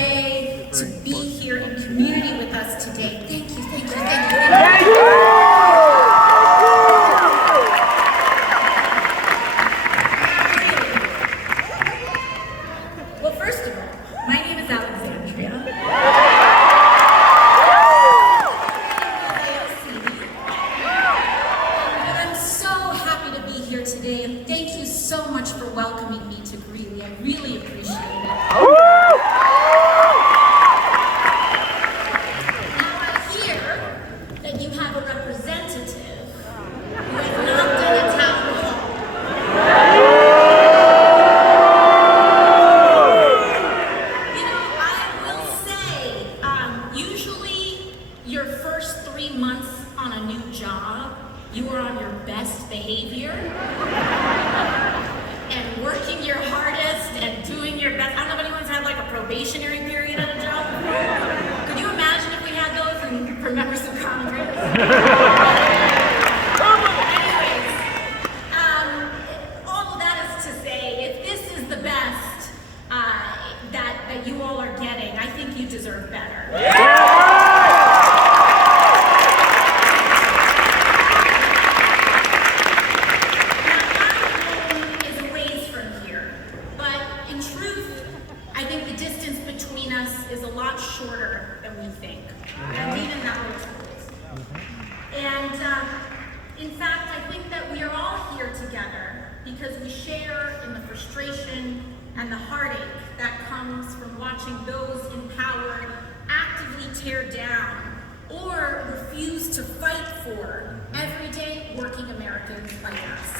day to be here in community with us today. Thank you, thank you, thank you. Well, first of all, my name is Alexandria. And I'm so happy to be here today, and thank you so much for welcoming me to Greeley. I really appreciate it. Now I hear that you have a representative who has not done a town hall. You know, I will say, usually your first 3 months on a new job, you are on your best behavior and working your hardest and doing your best. I don't know if anyone's had like a probationary period at a job before. Could you imagine if we had those for members of Congress? Anyways, all of that is to say, if this is the best that you all are getting, I think you deserve better. Is a lot shorter than we think, and even that we're told. And in fact, I think that we are all here together because we share in the frustration and the heartache that comes from watching those in power actively tear down or refuse to fight for everyday working Americans like us.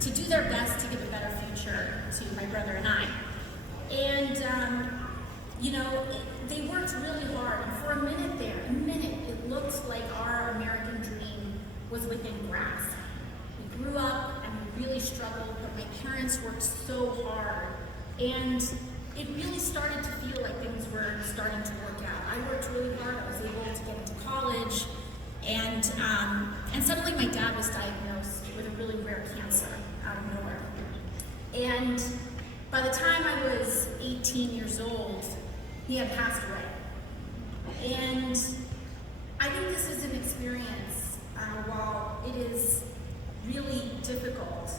To do their best to give a better future to my brother and I. And, you know, they worked really hard. And for a minute, it looked like our American dream was within grasp. We grew up and we really struggled, but my parents worked so hard. And it really started to feel like things were starting to work out. I worked really hard. I was able to get into college. And suddenly my dad was diagnosed with a really rare cancer out of nowhere. And by the time I was 18 years old, he had passed away. And I think this is an experience, while it is really difficult,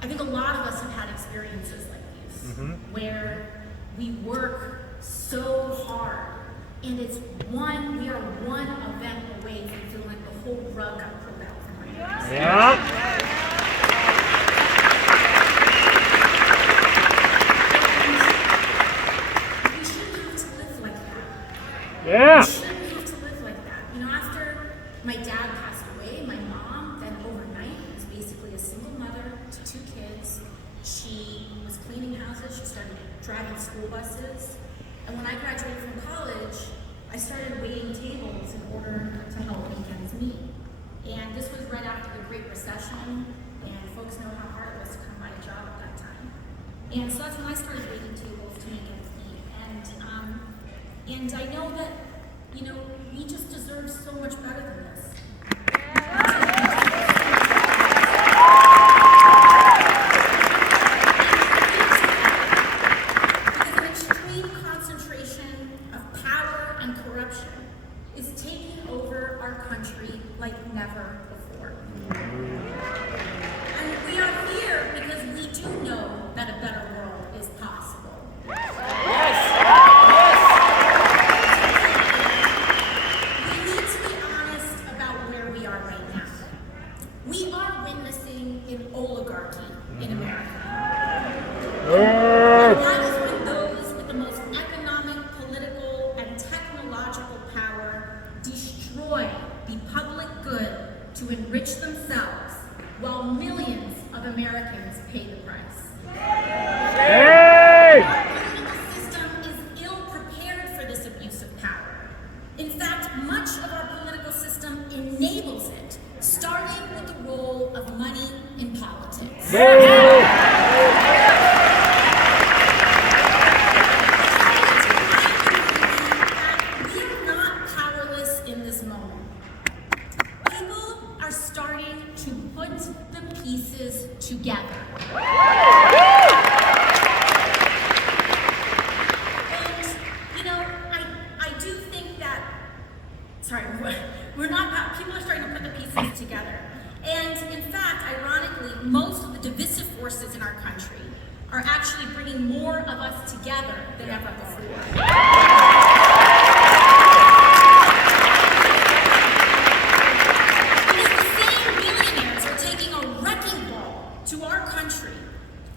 I think a lot of us have had experiences like these, where we work so hard, and we are one event away from feeling like the whole rug got pulled out from our hands. Yeah. We shouldn't have to live like that. Yeah. We shouldn't have to live like that. You know, after my dad passed away, my mom, then overnight, was basically a single mother to 2 kids. She was cleaning houses, she started driving school buses. And when I graduated from college, I started waiting tables in order to help weekends meet. And this was right after the Great Recession, and folks know how hard it was to come by a job at that time. And so that's when I started waiting tables to make ends meet. And I know that, you know, we just deserve so much better than this. Because an extreme concentration of power and corruption is taking over our country like never before. And we are here because we do know that a better world is possible. We need to be honest about where we are right now. We are witnessing an oligarchy in America. And that is when those with the most economic, political, and technological power destroy the public good to enrich themselves, while millions of Americans pay the price. Hey! Our political system is ill-prepared for this abuse of power. In fact, much of our political system enables it, starting with the role of money in politics. Hey! are actually bringing more of us together than ever before. Because the same billionaires are taking a wrecking ball to our country,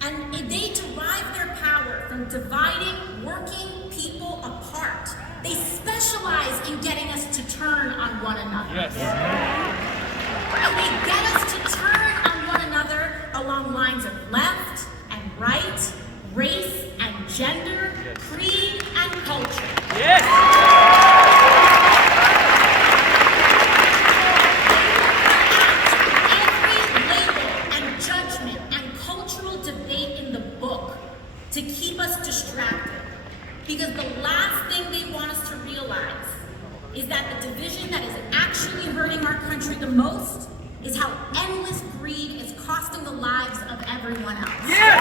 and they derive their power from dividing working people apart. They specialize in getting us to turn on one another. Yes. And they get us to turn on one another along lines of left and right, race and gender, creed and culture. Yes. Every label and judgment and cultural debate in the book to keep us distracted. Because the last thing they want us to realize is that the division that is actually hurting our country the most is how endless greed is costing the lives of everyone else. Yes.